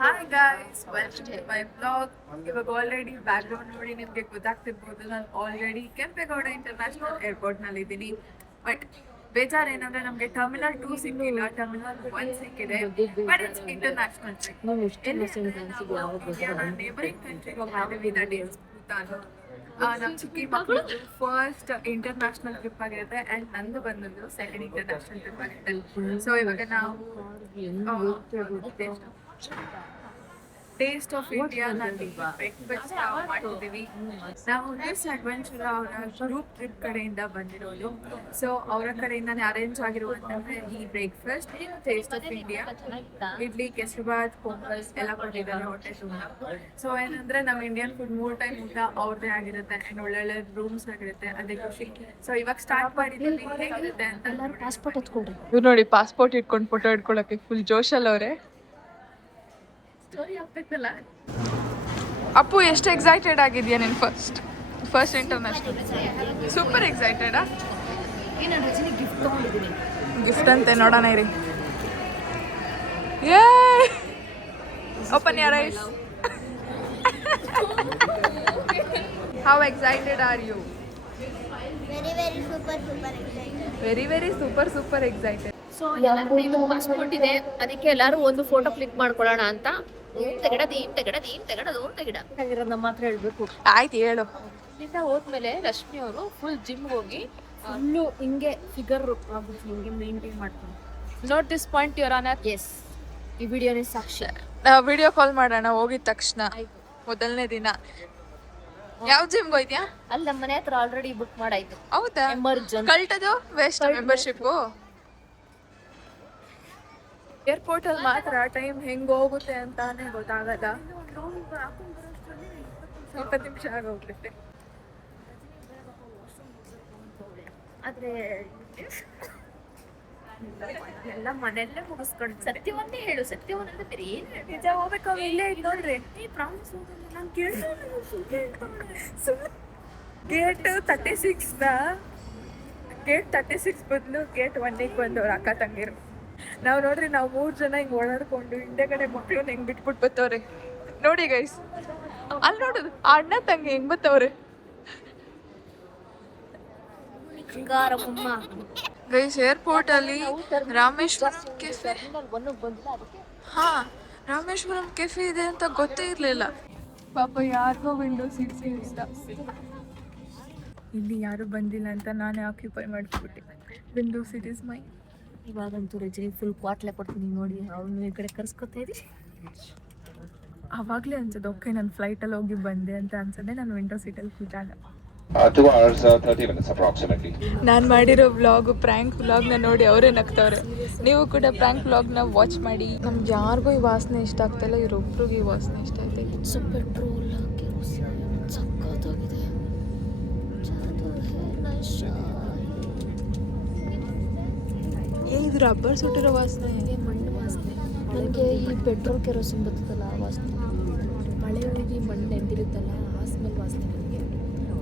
Hi guys, welcome to my blog. ಇವಾಗ already background ನೋಡಿ ನಿಮಗೆ ಗೊತ್ತಾಗ್ತಿರ್ಬೋದು, ನಾನು ಆಲ್ರೆಡಿ ಕೆಂಪೇಗೌಡ ಇಂಟರ್ನ್ಯಾಷನಲ್ ಏರ್ಪೋರ್ಟ್ ನಲ್ಲಿ ಇದ್ದೀನಿ. ಬಟ್ ಬೇಜಾರು ಏನಂದ್ರೆ ನಮಗೆ ಟರ್ಮಿನಲ್ 2 ಸಿಕ್ಕಿಲ್ಲ, ಟರ್ಮಿನಲ್ 1 ಸಿಕ್ಕಿದೆ. But it's international trip. Neighbouring ಕಂಟ್ರಿಗೆ ಹೋಗ್ತಿದ್ದೀವಿ, ಭೂತಾನ್. ನಮ್ಮ ಚಿಕ್ಕಿ ಮಕ್ಕಳು ಫಸ್ಟ್ ಇಂಟರ್ನ್ಯಾಷನಲ್ ಟ್ರಿಪ್ ಆಗಿರುತ್ತೆ ಅಂಡ್ ನಂದು ಬಂದದ್ದು ಸೆಕೆಂಡ್ ಇಂಟರ್ನ್ಯಾಷನಲ್ ಟ್ರಿಪ್ ಆಗಿರುತ್ತೆ. ಸೊ ಇವಾಗ ನಾವು ಟೇಸ್ಟ್ ಆಫ್ ಇಂಡಿಯಾ ನಲ್ಲಿ ಬ್ರೇಕ್ಫಾಸ್ಟ್ ಮಾಡ್ತಿದ್ದೀವಿ. ನಾವು ಮಿಸ್ ಅಡ್ವೆಂಚರ್ ಅವರ ಗ್ರೂಪ್ ಟ್ರಿಪ್ ಕಡೆಯಿಂದ ಬಂದಿರೋದು. ಸೊ ಅವರ ಕಡೆಯಿಂದಾನೇ ಅರೇಂಜ್ ಆಗಿರುವಂತಂದ್ರೆ ಈ breakfast taste of India, idli, kesaribath, pongal ಎಲ್ಲ ಕೊಟ್ಟಿದ್ದಾರೆ ಹೊಟ್ಟೆ ತುಂಬ. ಸೊ ಏನಂದ್ರೆ ನಮ್ಮ ಇಂಡಿಯನ್ ಫುಡ್ 3 ಟೈಮ್ ಊಟ ಅವ್ರದ್ದೇ ಆಗಿರುತ್ತೆ ಅಂಡ್ ಒಳ್ಳೊಳ್ಳೆ ರೂಮ್ಸ್ ಆಗಿರುತ್ತೆ, ಅದೇ ಖುಷಿ. ಸೊ ಇವಾಗ ಸ್ಟಾರ್ಟ್ ಮಾಡಿದ್ದೀವಿ, ಹೇಗಿರುತ್ತೆ ಅಂತ. ಪಾಸ್ಪೋರ್ಟ್ ಎತ್ಕೊಂಡ್ರಿ ಇವ್ರು ನೋಡಿ, ಪಾಸ್ಪೋರ್ಟ್ ಇಟ್ಕೊಂಡು ಫೋಟೋ ಇಟ್ಕೊಳಕ್ಕೆ ಫುಲ್ ಜೋಶಲ್ಲಿ ಅವರೇ. ಸ್ಟೋರಿ ಆಗ್ಬೇಕಲ್ಲ. ಅಪ್ಪು, ಎಷ್ಟು ಎಕ್ಸೈಟೆಡ್ ಆಗಿದ್ಯಾ ನೀನು? ಫಸ್ಟ್ ಇಂಟರ್ನ್ಯಾಷನಲ್ ಸೂಪರ್ ಎಕ್ಸೈಟೆಡಾ? ನಾನು ರಜನಿ ಗಿಫ್ಟ್ ತೊಗೊಂಡಿದ್ದೀನಿ. ಗಿಫ್ಟ್ ಅಂತೆ, ನೋಡೋಣ ಇರಿ. ಏ open your eyes. How excited are you? Very super excited. So ಎಲ್ಲರಿಗೂ ಪಾಸ್ಪೋರ್ಟ್ ಇದೆ, ಅದಕ್ಕೆ ಎಲ್ಲರೂ ಒಂದು ಫೋಟೋ ಕ್ಲಿಕ್ ಮಾಡ್ಕೊಳ್ಳೋಣ ಅಂತ. ತೆಗಿರೋದು ನಮ್ಮ ಹತ್ರ ಹೇಳ್ಬೇಕು. ಆಯ್ತು, ಹೇಳು. ಇಲ್ಲಿಂದ ಹೋದ್ಮೇಲೆ ರಶ್ಮಿ ಅವರು ಫುಲ್ ಜಿಮ್ ಹೋಗಿ ಫುಲ್ಲು ಹಿಂಗೆ ಫಿಗರ್ ಆಗ್ಬಿಟ್ಟು ಹಿಂಗೆ ಮೇಂಟೈನ್ ಮಾಡ್ಕೊಂಡು. Note this point your honour. Yes, ಈ ವಿಡಿಯೋನೇ ಸಾಕ್ಷಿ. ವಿಡಿಯೋ ಕಾಲ್ ಮಾಡೋಣ ಹೋಗಿದ ತಕ್ಷಣ. ಮೊದಲನೇ ದಿನ ಯಾವ ಜಿಮ್ಗೆ ಹೋಯ್ತ್ಯಾ? ಅಲ್ಲಿ ನಮ್ಮ ಮನೆ ಹತ್ರ ಆಲ್ರೆಡಿ ಬುಕ್ ಮಾಡಾಯ್ತು. ಹೌದಾ? ಎಮರ್ಜೆನ್ಸಿ ಕಳ್ಟದು ವೇಸ್ಟ್ ಮೆಂಬರ್ಶಿಪ್ಪು. ಏರ್ಪೋರ್ಟ್ ಅಲ್ಲಿ ಮಾತ್ರ ಟೈಮ್ ಹೆಂಗ್ ಹೋಗುತ್ತೆ ಅಂತಾನೆ ಗೊತ್ತಾಗಲ್ಲ. 20 ನಿಮಿಷ ಆಗೋಗ್ಬಿಡುತ್ತೆ. ಆದ್ರೆ ಎಲ್ಲ ಮನೆಯಲ್ಲೇ ಮುಗಿಸ್ಕೊಂಡು ಸತ್ಯವನ್ನೇ ಹೇಳು, ಸತ್ಯವನ್ನ ಬೇರೆ ಏನು ಹೇಳು. ನಿಜ ಹೋಗ್ಬೇಕು. ಇಲ್ಲೇ ಇದ್ದು ನೋಡ್ರಿ, ಪ್ರಾಮಿಸ್ ನಾನು ಗೇಟ್ 36 ಬದಲು ಗೇಟ್ 1 ಬಂದವ್ರು ಅಕ್ಕ ತಂಗಿರು. ನಾವು ನೋಡ್ರಿ, ನಾವು 3 ಜನ ಹಿಂಗ್ ಓಡಾಡ್ಕೊಂಡು ಹಿಂದೆಗಡೆ ಮಕ್ಕಳು ಹೆಂಗ್ ಬಿಟ್ಬಿಟ್ಟು ಬತ್ತವ್ರೆ ನೋಡಿ ಗೈಸ್. ಅಲ್ಲಿ ನೋಡುದು, ಅಣ್ಣ ತಂಗಿ ಹೆಂಗ್ ಬತ್ತವ್ರೆ ಗೈಸ್. ಏರ್ಪೋರ್ಟ್ ಅಲ್ಲಿ ರಾಮೇಶ್ವರಂ ಕೆಫೆ, ರಾಮೇಶ್ವರಂ ಕೆಫೆ ಇದೆ ಅಂತ ಗೊತ್ತೇ ಇರ್ಲಿಲ್ಲ. ಪಾಪ ಯಾರಿಗೋ ವಿಂಡೋ ಸೀಟ್ಸ್ ಇಷ್ಟ. ಇಲ್ಲಿ ಯಾರು ಬಂದಿಲ್ಲ ಅಂತ ನಾನೇ ಆಕ್ಯುಪೈ ಮಾಡಿಬಿಟ್ಟೆ. Window seat is my. ಇವಾಗಂತೂ ರಜನಿ ಫುಲ್ ಕ್ವಾಟ್ಲೆ ಕೊಡ್ತೀನಿ ನೋಡಿ, ಅವ್ನು ಈ ಕಡೆ ಕರ್ಸ್ಕೊತಾ ಇದ್ದೀವಿ. ಅವಾಗಲೇ ಅನ್ಸೋದು, ಓಕೆ ನಾನು ಫ್ಲೈಟಲ್ಲಿ ಹೋಗಿ ಬಂದೆ ಅಂತ ಅನ್ಸೋದೆ ನಾನು ವಿಂಡೋ ಸೀಟಲ್ಲಿ ಕೂತಾಗ. 2 hours 30 minutes approximately. ನಾನು ಮಾಡಿರೋ ಪ್ರ್ಯಾಂಕ್ ವ್ಲಾಗ್ನ ನೋಡಿ ಅವರೇ ನಗ್ತವ್ರೆ. ನೀವು ಕೂಡ ಪ್ರ್ಯಾಂಕ್ ವ್ಲಾಗ್ನ ವಾಚ್ ಮಾಡಿ. ನಮ್ಗೆ ಯಾರಿಗೂ ಈ ವಾಸನೆ ಇಷ್ಟ ಆಗ್ತಾಯಿಲ್ಲ, ಇವರೊಬ್ರಿಗೆ ಈ ವಾಸನೆ ಇಷ್ಟ ಆಯ್ತು. ಸೊ ಪೆಟ್ರೋಲ್ ಸಕ್ಕತ್ತಾಗಿದೆ. ಇದು ರಬ್ಬರ್ ಸುಟ್ಟಿರೋ ವಾಸನೆ, ಮಣ್ಣು ವಾಸನೆ. ನನಗೆ ಈ ಪೆಟ್ರೋಲ್ ಕೆರೋಸಿನ್ ಬರ್ತದಲ್ಲ ಆ ವಾಸನೆ, ಮಳೆ ಹೋಗಿ ಮಣ್ಣು ನೆಂದಿರುತ್ತಲ್ಲ ಆ ಸ್ಮೆಲ್ ವಾಸನೆ.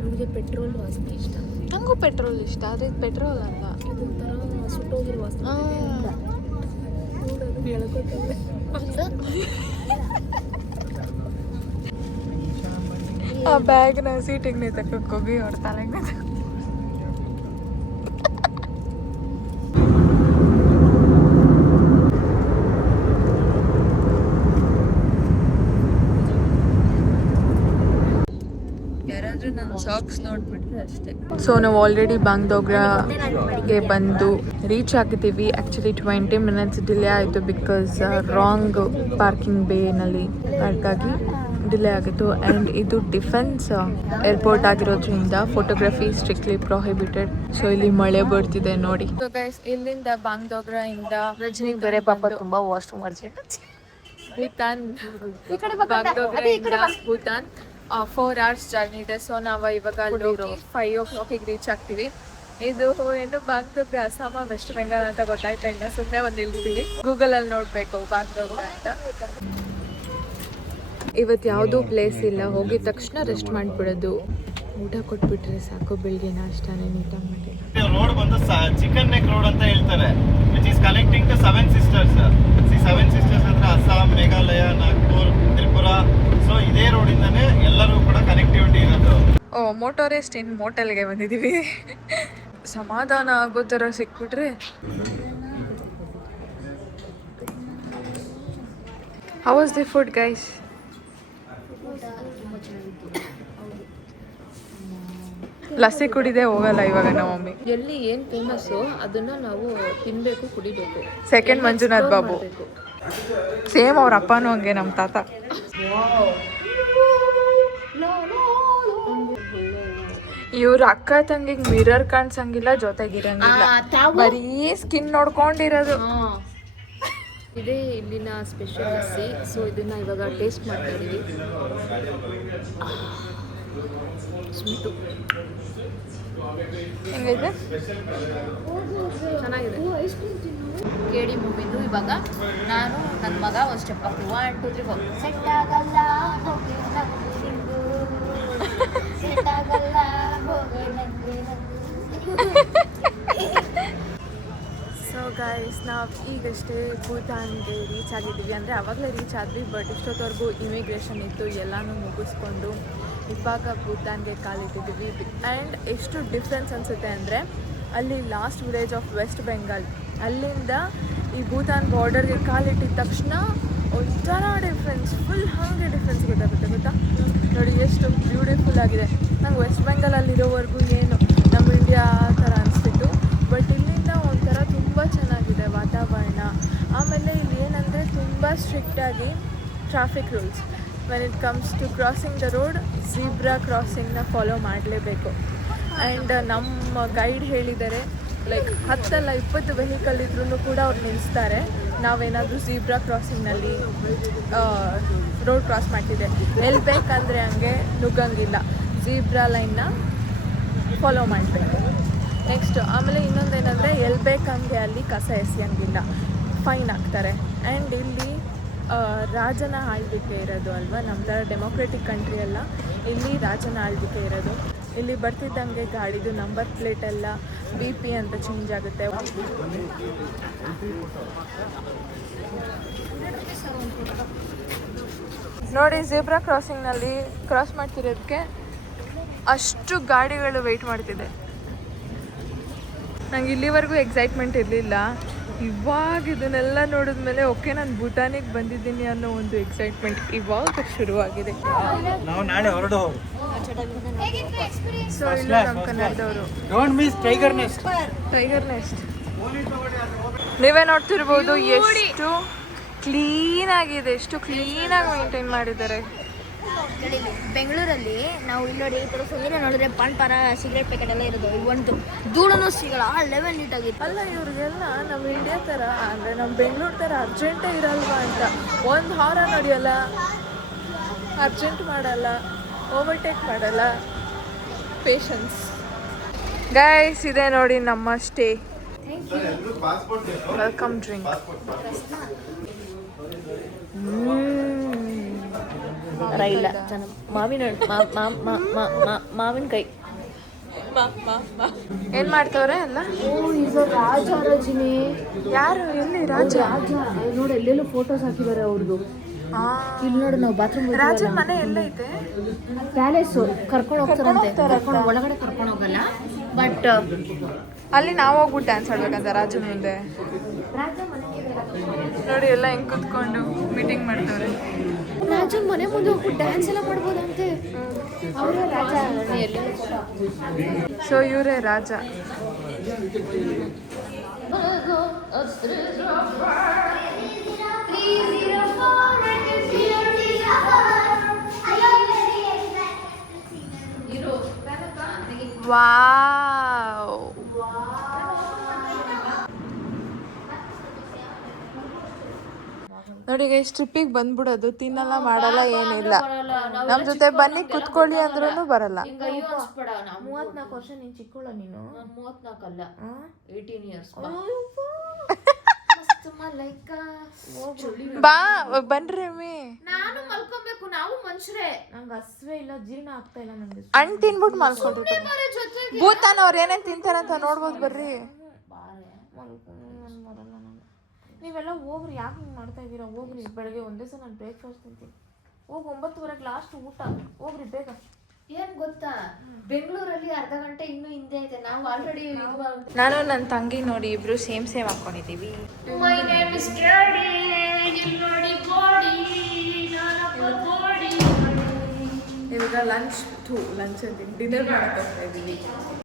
ನನಗೆ ಪೆಟ್ರೋಲ್ ವಾಸನೆ ಇಷ್ಟ. ನನಗೂ ಪೆಟ್ರೋಲ್ ಇಷ್ಟ, ಆದರೆ ಇದು ಪೆಟ್ರೋಲ್ ಅಲ್ಲ, ಇದೊಂಥರ ಸುಟ್ಟೋಗಿರೋ ವಾಸನೆ. ಆ ಬ್ಯಾಗ್ನ ಸೀಟಿಗೆ ತಕ್ಕೋಗಿ ಅವ್ರ ತಲೆಗೆ. ಸೊ ನಾವು ಆಲ್ರೆಡಿ ಬಾಂಗ್ಡೋಗ್ರಾಗೆ ಬಂದು ರೀಚ್ ಆಗಿದ್ದೀವಿ. ಆ್ಯಕ್ಚುಲಿ 20 ಮಿನಿಟ್ಸ್ ಡಿಲೇ ಆಯಿತು, ಬಿಕಾಸ್ ರಾಂಗ್ ಪಾರ್ಕಿಂಗ್ ಬೇನಲ್ಲಿ ಹಾಗಾಗಿ ಡಿಲೇ ಆಗಿತ್ತು. ಆ್ಯಂಡ್ ಇದು ಡಿಫೆನ್ಸ್ ಏರ್ಪೋರ್ಟ್ ಆಗಿರೋದ್ರಿಂದ ಫೋಟೋಗ್ರಫಿ ಸ್ಟ್ರಿಕ್ಟ್ಲಿ ಪ್ರೊಹಿಬಿಟೆಡ್. ಸೊ ಇಲ್ಲಿ ಮಳೆ ಬರ್ತಿದೆ ನೋಡಿ. ಸೊ ಗೈಸ್, ಇಲ್ಲಿಂದ ಬಾಂಗ್ಡೋಗ್ರಾ ಇಂದ ರಜನಿಗೆ ಬೇರೆ ಪಾಪ ತುಂಬಾ washroom urgent. Bhutan, Bagdogra Bhutan 4 hours journey ಇದೆ. ಸೊ ನಾವು ಇವಾಗ ಅಲ್ಲಿ 5 o'clock ರೀಚ್ ಆಗ್ತೀವಿ. ಇದು ಏನು ಬಾಗ್ಡೋಗ್ರಾ ಅಸ್ಸಾಮ ವೆಸ್ಟ್ ಬೆಂಗಾಲ್ ಅಂತ ಗೊತ್ತಾಯ್ತಾ ಇಲ್ಲ, ಸುಮ್ಮನೆ ಒಂದು ಇಳ್ತೀವಿ. ಗೂಗಲಲ್ಲಿ ನೋಡಬೇಕು ಬಾಗ್ಡೋಗ್ರಾ ಅಂತ. ಇವತ್ತು ಯಾವುದೂ ಪ್ಲೇಸ್ ಇಲ್ಲ, ಹೋಗಿದ ತಕ್ಷಣ ರೆಸ್ಟ್ ಮಾಡಿಬಿಡೋದು. ಊಟ ಕೊಟ್ಬಿಟ್ರೆ ಸಾಕು, ಬೆಳಿಗ್ಗೆ ನಾಷ್ಟಾನೇ ನೀಟಾಗಿ ಮಾಡಿ. ರೋಡ್ ಬಂದು ಚಿಕನ್ ನೆಕ್ ರೋಡ್ ಅಂತ ಹೇಳ್ತಾರೆ, which is connecting to 7 sisters. ಈ 7 ಸಿಸ್ಟರ್ಸ್ ಅಂದ್ರೆ ಅಸ್ಸಾಂ, ಮೇಘಾಲಯ, ನಾಗ್ಪುರ್, ತ್ರಿಪುರ. ಸೊ ಇದೇ ರೋಡ್ ಇಂದಾನೆ ಎಲ್ಲರೂ ಕೂಡ ಕನೆಕ್ಟಿವಿಟಿ ಇರೋದು. ಓ ಮೋಟೋರೆಸ್ಟ್ ಇನ್ ಮೋಟಲ್ಗೆ ಬಂದಿದ್ದೀವಿ. ಸಮಾಧಾನ ಆಗೋ ಥರ ಸಿಕ್ಬಿಟ್ರೆ. How was the food guys? Lassi ಕುಡಿದೇ ಹೋಗಲ್ಲ ಇವಾಗ ನಮ್ಮ ಮಮ್ಮಿ. ಎಲ್ಲಿ ಏನು ಫೇಮಸ್ಸು ಅದನ್ನು ನಾವು ತಿನ್ನಬೇಕು, ಕುಡಿಬೇಕು. ಸೆಕೆಂಡ್ ಮಂಜುನಾಥ್ ಬಾಬು ಸೇಮ್ ಅವ್ರ ಅಪ್ಪನೂ ಹಂಗೆ ನಮ್ಮ ತಾತ. ಇವ್ರ ಅಕ್ಕ ತಂಗಿಗೆ ಮಿರರ್ ಕಾಣಿಸಂಗಿಲ್ಲ, ಜೊತೆಗಿರಂಗಿಲ್ಲ, ಬರೀ ಸ್ಕಿನ್ ನೋಡ್ಕೊಂಡಿರೋದು. ಇದೇ ಇಲ್ಲಿನ ಸ್ಪೆಷಲ್ ಲಸ್ಸಿ. ಸೊ ಇದನ್ನ ಇವಾಗ ಟೇಸ್ಟ್ ಮಾಡ್ತಾ ಇದೀವಿ. ಸ್ವೀಟು ಹೆಂಗೈತೆ? ಚೆನ್ನಾಗಿದೆ. ಕೇಳಿ ಮೂವಿದು ಇವಾಗ ನಾನು ನನ್ನ ಮಗ ಒಂದು ಸ್ಟೆಪ್ ಹಾಕ್ತೀವಿ. 1 2 3 4. ಸೆಟ್ ಆಗಲ್ಲ ಹೋಗಿ ನಂಗೆ ಸೆಟ್ ಆಗಲ್ಲ ಹೋಗಿ ನಂಗೆ. ಸೊ ಗೈಸ್, ನಾವು ಈಗಷ್ಟೇ ಭೂತಾನ್ಗೆ ರೀಚ್ ಆಗಿದ್ದೀವಿ. ಅಂದರೆ ಆವಾಗಲೇ ರೀಚ್ ಆದ್ವಿ, ಬಟ್ ಇಷ್ಟೊತ್ತವರೆಗೂ ಇಮಿಗ್ರೇಷನ್ ಇತ್ತು, ಎಲ್ಲನೂ ಮುಗಿಸ್ಕೊಂಡು ಇವಾಗ ಭೂತಾನ್ಗೆ ಕಾಲಿಟ್ಟಿದ್ದೀವಿ. ಆ್ಯಂಡ್ ಎಷ್ಟು ಡಿಫ್ರೆನ್ಸ್ ಅನಿಸುತ್ತೆ ಅಂದರೆ, ಅಲ್ಲಿ last village of West Bengal, ಅಲ್ಲಿಂದ ಈ ಭೂತಾನ್ ಬಾರ್ಡರ್ಗೆ ಕಾಲಿಟ್ಟಿದ ತಕ್ಷಣ ಒಂಥರ ಡಿಫ್ರೆನ್ಸ್, ಫುಲ್ ಹಾಗೆ ಡಿಫ್ರೆನ್ಸ್ ಗೊತ್ತಾಗುತ್ತೆ. ಗೊತ್ತಾ ನೋಡಿ ಎಷ್ಟು ಬ್ಯೂಟಿಫುಲ್ ಆಗಿದೆ. ನಂಗೆ ವೆಸ್ಟ್ ಬೆಂಗಾಲಲ್ಲಿರೋವರೆಗೂ ಏನು ನಮ್ಮ ಇಂಡಿಯಾ ಥರ ಅನಿಸ್ತಿತ್ತು, ಬಟ್ ಇಲ್ಲಿಂದ ಒಂಥರ ತುಂಬ ಚೆನ್ನಾಗಿದೆ ವಾತಾವರಣ. ಆಮೇಲೆ ಇಲ್ಲಿ ಏನಂದರೆ ತುಂಬ ಸ್ಟ್ರಿಕ್ಟಾಗಿ traffic rules, when it comes to crossing the road, zebra ಕ್ರಾಸಿಂಗ್ನ ಫಾಲೋ ಮಾಡಲೇಬೇಕು. ಆ್ಯಂಡ್ ನಮ್ಮ ಗೈಡ್ ಹೇಳಿದ್ದಾರೆ, ಲೈಕ್ 10-20 ವೆಹಿಕಲ್ ಇದ್ರೂ ಕೂಡ ಅವ್ರು ನಿಲ್ಲಿಸ್ತಾರೆ. ನಾವೇನಾದರೂ ಝೀಬ್ರಾ ಕ್ರಾಸಿಂಗ್ನಲ್ಲಿ ರೋಡ್ ಕ್ರಾಸ್ ಮಾಡ್ತಿದ್ದೆ, ಎಲ್ಲಿ ಬೇಕಂದರೆ ಹಂಗೆ ನುಗ್ಗಂಗಿಲ್ಲ, ಝೀಬ್ರಾ ಲೈನ್ನ ಫಾಲೋ ಮಾಡಬೇಕು. ನೆಕ್ಸ್ಟು ಆಮೇಲೆ ಇನ್ನೊಂದೇನೆಂದರೆ, ಎಲ್ಲಿ ಬೇಕಂಗೆ ಅಲ್ಲಿ ಕಸ ಎಸೆಯಂಗಿಲ್ಲ, ಫೈನ್ ಹಾಕ್ತಾರೆ. ಆ್ಯಂಡ್ ಇಲ್ಲಿ ರಾಜನ ಆಳ್ವಿಕೆ ಇರೋದು ಅಲ್ವಾ, ನಮ್ಮ ಥರ ಡೆಮೊಕ್ರೆಟಿಕ್ ಕಂಟ್ರಿ ಅಲ್ಲ, ಇಲ್ಲಿ ರಾಜನ ಆಳ್ವಿಕೆ ಇರೋದು. ಇಲ್ಲಿ ಬರ್ತಿದ್ದಂಗೆ ಗಾಡಿದು ನಂಬರ್ ಪ್ಲೇಟ್ ಎಲ್ಲ BP ಅಂತ ಚೇಂಜ್ ಆಗುತ್ತೆ. ನೋಡಿ, ಝೀಬ್ರಾ ಕ್ರಾಸಿಂಗ್ನಲ್ಲಿ ಕ್ರಾಸ್ ಮಾಡ್ತಿರೋದಕ್ಕೆ ಅಷ್ಟು ಗಾಡಿಗಳು ವೆಯ್ಟ್ ಮಾಡ್ತಿದೆ. ನಂಗೆ ಇಲ್ಲಿವರೆಗೂ ಎಕ್ಸೈಟ್ಮೆಂಟ್ ಇರಲಿಲ್ಲ. ಇವಾಗ ಇದನ್ನೆಲ್ಲ ನೋಡಿದ್ಮೇಲೆ ಓಕೆ, ನಾನು ಭೂತಾನಿಗೆ ಬಂದಿದ್ದೀನಿ ಅನ್ನೋ ಒಂದು ಎಕ್ಸೈಟ್ಮೆಂಟ್ ಇವಾಗ ಶುರುವಾಗಿದೆ. ನಾವು ನಾಳೆ ಹೊರಡು ಹೋಗು. ಸೊ ಇಲ್ಲ, ನಮ್ಮ ಕನ್ನಡದವರು ಟೈಗರ್ ನೆಸ್ಟ್. ನೀವೇ ನೋಡ್ತಿರ್ಬೋದು ಎಷ್ಟು ಕ್ಲೀನ್ ಆಗಿದೆ, ಎಷ್ಟು ಕ್ಲೀನಾಗಿ ಮೇಂಟೈನ್ ಮಾಡಿದ್ದಾರೆ. ಬೆಂಗಳೂರಲ್ಲಿ ನಾವು ಇಲ್ಲಿ ನೋಡಿ ಈ ಥರ ಸುಮ್ಮನೆ ನೋಡಿದ್ರೆ ಪಾನ್ಪಾರ ಸಿಗರೇಟ್ ಪ್ಯಾಕೆಟ್ ಎಲ್ಲ ಇರೋದು, ಒಂದು ಧೂಳನೂ ಸಿಗಲ್ಲ, ಆ ಲೆವೆಲ್ ನೀಟಾಗಿತ್ತು. ಅಲ್ಲ, ಇವ್ರಿಗೆಲ್ಲ ನಮ್ಮ ಇಂಡಿಯಾ ಥರ ಅಂದರೆ ನಮ್ಮ ಬೆಂಗಳೂರು ಥರ ಅರ್ಜೆಂಟೇ ಇರಲ್ವಾ ಅಂತ. ಒಂದು ಹಾರ ನಡೆಯಲ್ಲ, ಅರ್ಜೆಂಟ್ ಮಾಡಲ್ಲ, ಓವರ್ಟೇಕ್ ಮಾಡಲ್ಲ, ಪೇಷನ್ಸ್. ಗೈಸ್, ಇದೆ ನೋಡಿ ನಮ್ಮ ಸ್ಟೇ. Welcome drink. ಇಲ್ಲ ಮಾವಿನಕಾಯಿ ಏನ್ ಮಾಡ್ತವ್ರೆ ಅಲ್ಲ? ಇದು ರಾಜ ರಜಿನಿ. ಯಾರು? ಎಲ್ಲಿ ರಾಜ? ನೋಡಿ, ಎಲ್ಲೆಲ್ಲೂ ಫೋಟೋಸ್ ಹಾಕಿದ್ದಾರೆ ಅವ್ರದ್ದು. ಇಲ್ಲಿ ನೋಡಿ, ನಾವು ಬಾತ್ರೂಮ್ ರಾಜನ ಮನೆ ಎಲ್ಲೈತೆ? ಪ್ಯಾಲೇಸ್ ಕರ್ಕೊಂಡು ಹೋಗ್ತಾರಂತೆ, ಒಳಗಡೆ ಕರ್ಕೊಂಡು ಹೋಗಲ್ಲ, ಬಟ್ ಅಲ್ಲಿ ನಾವು ಹೋಗ್ಬಿಟ್ಟು ಡ್ಯಾನ್ಸ್ ಆಡ್ಬೇಕಂತ ರಾಜನ ಮುಂದೆ. ನೋಡಿ ಎಲ್ಲ ಹೆಂಗ್ ಕುತ್ಕೊಂಡು ಮೀಟಿಂಗ್ ಮಾಡ್ತವ್ರೆ. ರಾಜನ ಮನೆ ಮುಂದೆ ಹೋಗ್ಬಿಟ್ಟು ಡ್ಯಾನ್ಸ್ ಎಲ್ಲ ಮಾಡ್ಬೋದಂತೆ. ಅವರೇ ರಾಜ. ಸೊ ಇವರೇ ರಾಜ. ವಾವ್, ನೋಡಿ ಗೈಸ್, ಟ್ರಿಪ್ಪಿಗೆ ಬಂದ್ಬಿಡೋದು, ತಿನ್ನಲ್ಲ ಮಾಡಲ್ಲ ಏನಿಲ್ಲ. ನಮ್ಮ ಜೊತೆ ಬನ್ನಿ ಕುತ್ಕೊಳ್ಳಿ ಅಂದ್ರೂ ಬರಲ್ಲ. 34 ವರ್ಷ ನೀನು ಚಿಕ್ಕವಳ. ನೀನು 34 ಅಲ್ಲ, 18 ಇಯರ್ಸ್. ಬಾ ಬನ್ರಿ ಅಮ್ಮಿ. ನಾನು ಮಲ್ಕೊಬೇಕು, ನಾವು ಮನುಷ್ಯರೇ. ನಂಗೆ ಹಸ್ವೇ ಇಲ್ಲ, ಜೀರ್ಣ ಆಗ್ತಾ ಇಲ್ಲ ನನಗೆ. ಹಣ್ಣು ತಿನ್ಬಿಟ್ಟು ಮಲ್ಕೊಳ್ರಿ. ಭೂತಾನ ಅವ್ರು ಏನೇನು ತಿಂತಾರಂತ ನೋಡ್ಬೋದು ಬರ್ರಿ. ಬರಲ್ಲ ನಾನು. ನೀವೆಲ್ಲ ಹೋಗ್ರಿ, ಯಾಕೆ ಹಿಂಗೆ ಮಾಡ್ತಾ ಇದ್ದೀರಾ? ಹೋಗ್ರಿ, ಬೆಳಗ್ಗೆ ಒಂದೇ ಸಲ ನಾನು ಬ್ರೇಕ್ಫಾಸ್ಟ್ ತಿಂತೀನಿ. ಹೋಗಿ 9:30 ಲಾಸ್ಟ್ ಊಟ. ಹೋಗ್ರಿ ಬೇಗ. ಏನ್ ಗೊತ್ತಾ, ಬೆಂಗಳೂರಲ್ಲಿ ಅರ್ಧ ಗಂಟೆ ಇನ್ನೂ ಹಿಂದೆ ಇದೆ. ನಾವು ಆಲ್ರೆಡಿ ನಾನು ನನ್ನ ತಂಗಿ ನೋಡಿ ಇಬ್ರು ಸೇಮ್ ಹಾಕೊಂಡಿದ್ದೀವಿ. ಮೈ ನೇಮ್ ಇಸ್ ಡ್ಯಾಡಿ, ಇಲ್ಲಿ ನೋಡಿ ಬಾಡಿ, ನಾನಪ್ಪ ಬಾಡಿ. ಇವಾಗ ಲಂಚ್ ಅಂತೀನಿ, ಡಿನ್ನರ್ ಮಾಡಕ್ಕೆ ಹೋಗ್ತಾ ಇದ್ದೀವಿ.